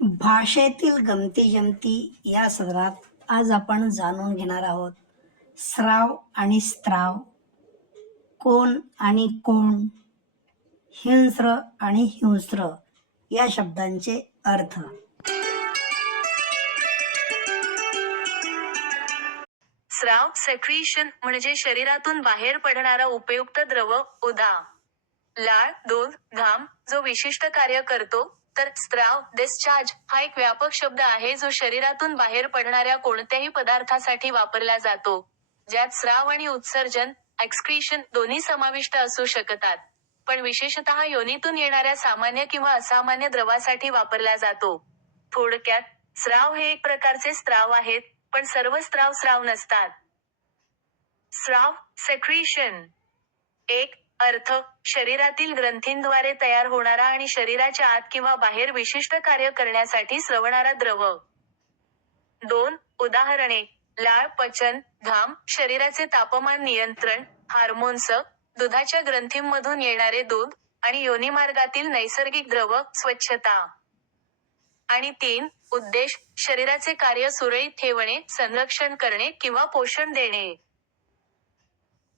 भाषेतील गमती जमती या सदरात आज आपण जाणून घेणार आहोत. स्राव आणि स्त्राव. कोण आणि कोण? हिंस्र आणि हिंस्र या शब्दांचे अर्थ. स्राव सेक्रिशन म्हणजे शरीरातून बाहेर पडणारा उपयुक्त द्रव उदा. लाळ दूध घाम जो विशिष्ट कार्य करतो तर स्त्राव डिस्चार्ज हा एक व्यापक शब्द आहे जो शरीरातून बाहेर पडणाऱ्या कोणत्याही पदार्थासाठी वापरला जातो. ज्यात स्राव आणि उत्सर्जन एक्सक्रीशन दोन्ही समाविष्ट असू शकतात. पण विशेषतः योनीतून येणाऱ्या सामान्य किंवा असामान्य द्रवासाठी वापरला जातो. थोडक्यात स्राव हे एक प्रकारचे स्त्राव आहेत पण सर्व स्त्राव स्राव नसतात. स्राव सेक्रिशन एक अर्थ शरीरातील ग्रंथींद्वारे तयार होणारा आणि शरीराच्या आत किंवा बाहेर विशिष्ट कार्य करण्यासाठी स्रवणारा द्रव. दोन उदाहरणे. लाळ पचन घाम शरीराचे तापमान नियंत्रण हार्मोन्स दुधाच्या ग्रंथींमधून येणारे दूध आणि योनिमार्गातील नैसर्गिक द्रव स्वच्छता. आणि तीन उद्देश शरीराचे कार्य सुरळीत ठेवणे संरक्षण करणे किंवा पोषण देणे.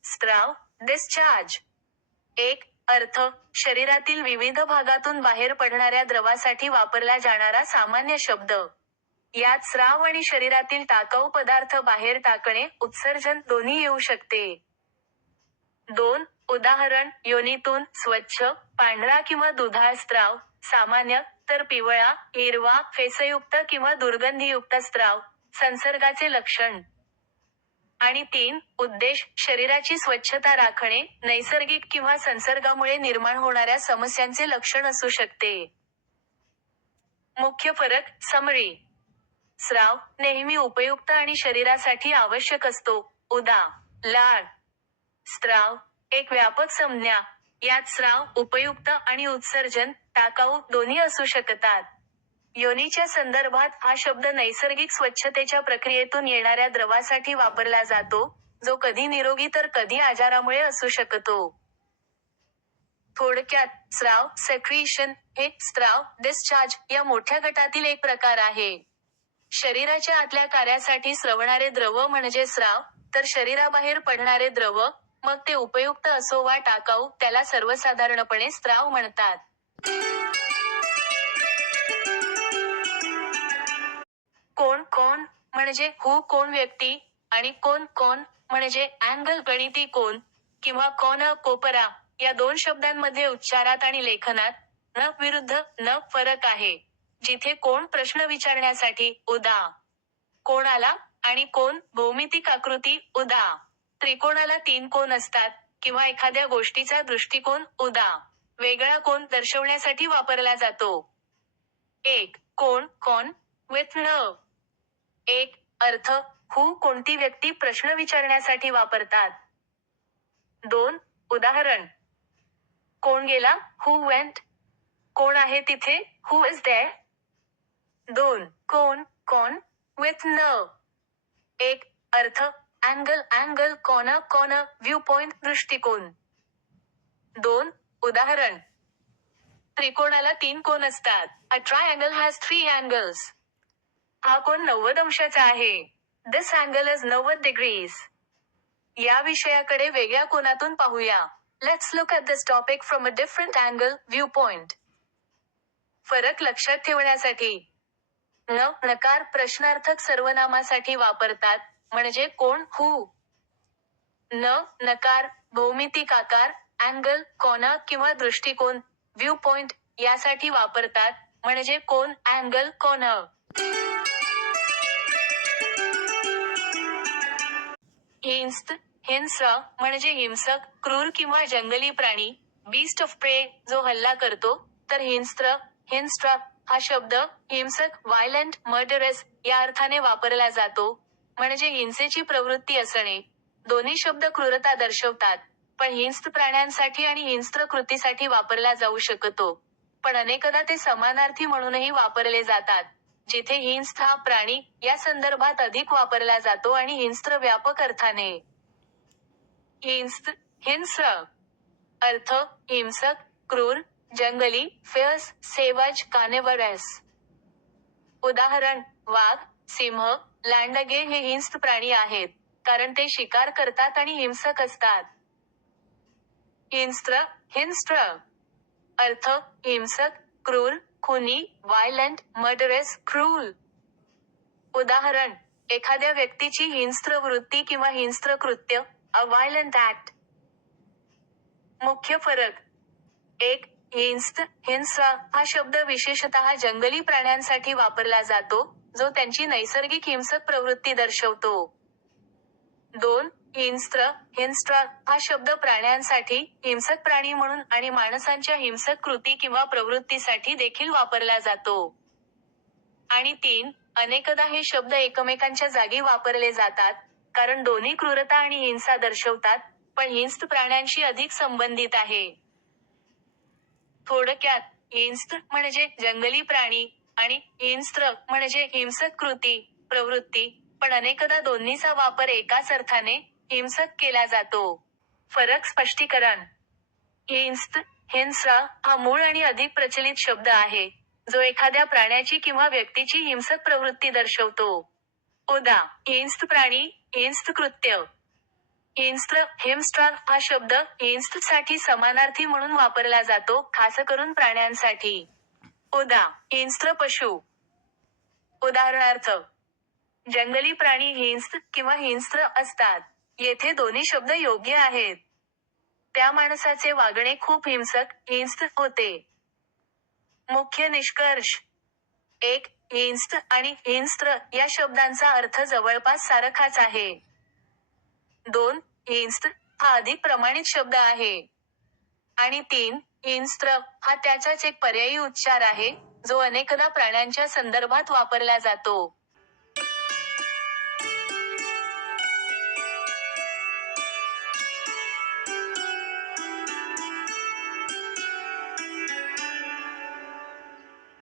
स्त्राव डिस्चार्ज एक अर्थ शरीरातील विविध भागातून बाहेर पडणाऱ्या द्रवासाठी वापरला जाणारा सामान्य शब्द. यात स्राव आणि शरीरातील टाकाऊ पदार्थ बाहेर टाकणे उत्सर्जन दोन्ही येऊ शकते. दोन उदाहरण योनीतून स्वच्छ पांढरा किंवा दुधाळ स्त्राव सामान्य तर पिवळा हिरवा फेसयुक्त किंवा दुर्गंधीयुक्त स्त्राव संसर्गाचे लक्षण. आणि तीन उद्देश शरीराची स्वच्छता राखणे नैसर्गिक किंवा संसर्गामुळे निर्माण होणाऱ्या समस्यांचे लक्षण असू शकते. मुख्य फरक समरी. स्राव नेहमी उपयुक्त आणि शरीरासाठी आवश्यक असतो. उदा लाळ स्त्राव एक व्यापक संज्ञा. यात स्राव उपयुक्त आणि उत्सर्जन टाकाऊ दोन्ही असू शकतात. योनीच्या संदर्भात हा शब्द नैसर्गिक स्वच्छतेच्या प्रक्रियेतून येणाऱ्या द्रवासाठी वापरला जातो जो कधी निरोगी तर कधी आजारामुळे असू शकतो. थोडक्यात स्राव सेक्रिशन हे स्त्राव डिस्चार्ज या मोठ्या गटातील एक प्रकार आहे. शरीराच्या आतल्या कार्यासाठी स्रवणारे द्रव म्हणजे स्राव तर शरीराबाहेर पडणारे द्रव मग ते उपयुक्त असो वा टाकाऊ त्याला सर्वसाधारणपणे स्त्राव म्हणतात. म्हणजे हु कोण व्यक्ती आणि कोण कोण म्हणजे अँगल गणिती कोण किंवा कोण कोपरा या दोन शब्दांमध्ये उच्चारात आणि लेखनात न विरुद्ध न फरक आहे. जिथे कोण प्रश्न विचारण्यासाठी उदा. कोणाला आणि कोण भौमितिक आकृती उदा. त्रिकोणाला तीन कोण असतात किंवा एखाद्या गोष्टीचा दृष्टिकोन उदा. वेगळा कोण दर्शवण्यासाठी वापरला जातो. एक कोण कोण विथ न एक अर्थ हु कोणती व्यक्ती प्रश्न विचारण्यासाठी वापरतात? दोन उदाहरण. कोण गेला? हु वेंट कोण आहे तिथे? हु इज दे दोन कोण कोण विथ न. एक अर्थ अँगल अँगल कोन कोन व्ह्यू पॉइंट दृष्टिकोन. दोन उदाहरण. त्रिकोणाला तीन कोण असतात. A triangle has three angles हा कोण नव्वद अंशाचा आहे? दिस अँगल इज नव्वद डिग्रीज या विषयाकडे वेगळ्या कोनातून पाहूया. Let's look at this topic from a different angle view point फरक लक्षात ठेवण्यासाठी. न नकार प्रश्नार्थक सर्वनामासाठी वापरतात. म्हणजे कोण हु न नकार भौमितिक आकार अँगल कोना किंवा दृष्टिकोन व्ह्यू पॉइंट यासाठी वापरतात. म्हणजे कोण अँगल कोन? हिंस्त हिंस्र म्हणजे हिंसक क्रूर किंवा जंगली प्राणी बीस्ट ऑफ प्रे जो हल्ला करतो तर हिंस्त्र हिंस्ट्र हा शब्द हिंसक व्हायलंट मर्डरस या अर्थाने वापरला जातो. म्हणजे हिंसेची प्रवृत्ती असणे. दोन्ही शब्द क्रूरता दर्शवतात पण हिंस्र प्राण्यांसाठी आणि हिंस्त्र कृतीसाठी वापरला जाऊ शकतो. पण अनेकदा ते समानार्थी म्हणूनही वापरले जातात. जिथे हिंस्र हा प्राणी या संदर्भात अधिक वापरला जातो आणि हिंस्त्र व्यापक अर्थाने. हिंस्त्र हिंस्र. अर्थ हिंसक क्रूर जंगली फेअस सेवाज कानेवरस. उदाहरण वाघ सिंह लांडगे हे हिंस्त्र प्राणी आहेत कारण ते शिकार करतात आणि हिंसक असतात. हिंस्त्र हिंस्त्र अर्थ हिंसक क्रूर खुनी वायलंट मर्डरेस क्रूल उदाहरण एखाद्या व्यक्तीची हिंस्त्र वृत्ती किंवा हिंस्त्र कृत्य अ वायलंट ऍक्ट मुख्य फरक एक हिंस्त हिंसा हा शब्द विशेषतः जंगली प्राण्यांसाठी वापरला जातो जो त्यांची नैसर्गिक हिंसक प्रवृत्ती दर्शवतो. दोन हिंस्त्र हिंस्त्र हा शब्द प्राण्यांसाठी हिंसक प्राणी म्हणून आणि माणसांच्या हिंसक कृती किंवा प्रवृत्तीसाठी देखील वापरला जातो. आणि तीन अनेकदा हे शब्द एकमेकांच्या जागी वापरले जातात कारण दोन्ही क्रूरता आणि हिंसा दर्शवतात पण हिंस्त्र प्राण्यांशी अधिक संबंधित आहे. थोडक्यात हिंस्त्र म्हणजे जंगली प्राणी आणि हिंस्त्र म्हणजे हिंसक कृती प्रवृत्ती पण अनेकदा दोन्हीचा वापर एकाच अर्थाने हिंसक केला जातो. फरक स्पष्टीकरण. हिंस्त हिंसा हा मूळ आणि अधिक प्रचलित शब्द आहे जो एखाद्या प्राण्याची किंवा व्यक्तीची हिंसक प्रवृत्ती दर्शवतो. ओदा हिंस्त प्राणी हिंस्त कृत्य. हिंस्त हिंस्ट्रा हा शब्द हिंस्त साठी समानार्थी म्हणून वापरला जातो खास करून प्राण्यांसाठी. ओदा हिंस्त्र पशु. उदाहरणार्थ जंगली प्राणी हिंस्त किंवा हिंस्त्र असतात. येथे दोन्ही शब्द योग्य आहेत. त्या माणसाचे वागणे खूप हिंसक हिंस्त होते. मुख्य निष्कर्ष एक हिंस्त आणि हिंस्त्र या शब्दांचा अर्थ जवळपास सारखाच आहे. दोन हिंस्त हा अधिक प्रमाणित शब्द आहे. आणि तीन हिंस्त्र हा त्याचाच एक पर्यायी उच्चार आहे जो अनेकदा प्राण्यांच्या संदर्भात वापरला जातो.